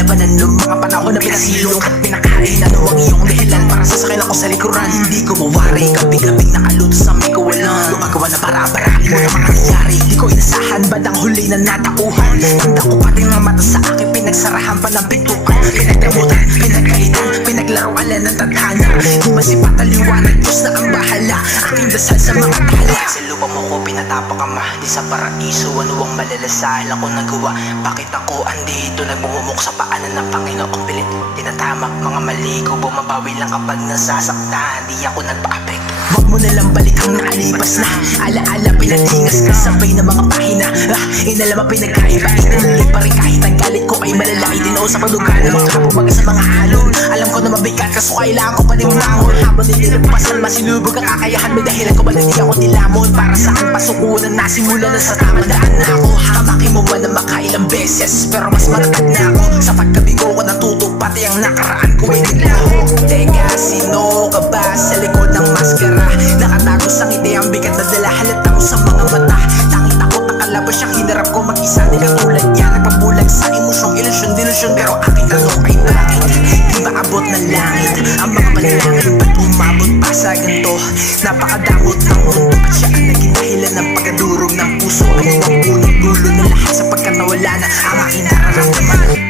labanan ng mga panahon na pinasilong at pinakain. Ano ang iyong dahilan para sasakyan ako sa likuran? Hindi ko mawari, gabi-gabing nakaluto sa may kawalan. Gumagawa na para-parali mo na mga nangyari. Hindi ko inasahan, bandang huli na natauhan. Tanda ko pati mga mata sa akin, pinagsarahan pa ng pintukan. Pinagdamutan, pinagkaitan, pinaglaruan lang ng tadhana. Di masipataliwanag, Diyos na ang bahala. Aking dasal sa mga tala. Sa lupa mo ko pinatapak ama, di sa paraiso. Ano ang malalasahan ako nagawa? Bakit ako andito nagmumumok sa paanan ng Panginoong pilit? Tinatamak mga mali ko, bumabawi lang kapag nasasaktan. Di ako nagpa-apek. Wag mo nalang balik ang nakalipas na. Alaala pinatingas ka sabay ng mga pahina. Inalama pinagkaiba, inalili pa rin kahit ang galit ko ay malalaki. Dinao sa paduga ng mga kapumaga sa mga alon. Alam ko na mabigat kaso kailangan ko pa rin umangon. Habang nililagpasan masinubog ang kakayahan. May dahilan ko ba na di ako nilamon? Para saan pasukunan nasimulan na sa tamang daan na ako. Kamaki mo man na makailang beses pero mas matatag na ako. Sa pagkabigo ko natuto pati ang nakaraan ko ay naglaho. Teka, sino ka ba sa likod ng maskara? Nakatago sa ngiti ang bigat na dala, halata ko sa mga mata. Tanging takot ang kalabas siyang hinarap ko mag-isa. Di katulad niya nagpabulag sa emosyong ilusyon, dilusyon. Pero aking tanong ay bakit di ba abot ng langit ang mga panalangin? Ba't umabot pa sa ganito? Napakadamot ng mundo at siya ang naging dahilan ng pagkadurog ng puso. Ano ang unang dulo ng lahat sapagkat nawala na ang aking nararamdaman.